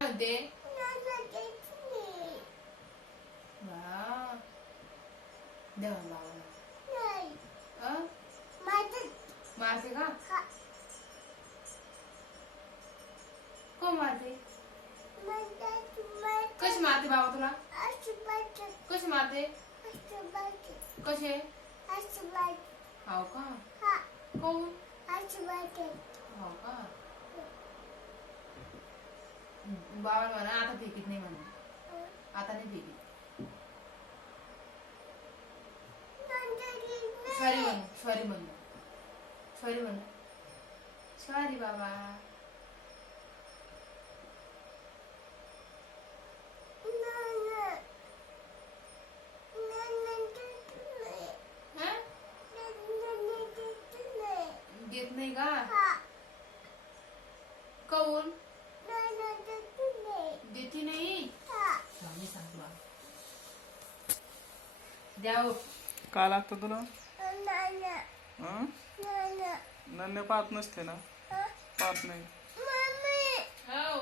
म्हणते देवा बाबा मारते का कोण मारते कशी मारते बाबा तुला कशी मारते कसे हो का कोण हो का बाबा म्हणा आता फेकीत नाही म्हणा आता नाही फेकीत सॉरी म्हणू सॉरी बाबा देत नाही का कौन देती नाही सांगतो द्याव का लागतं तुला नन्हे पाहत नसते ना पाहत नाही हो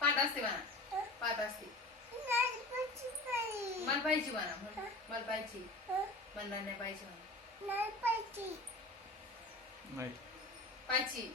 पाहत असते म्हणा पाहत असते मला पाहिजे म्हणा मला पाहिजे मला नाही पाहिजे म्हणा नाही पाहिजे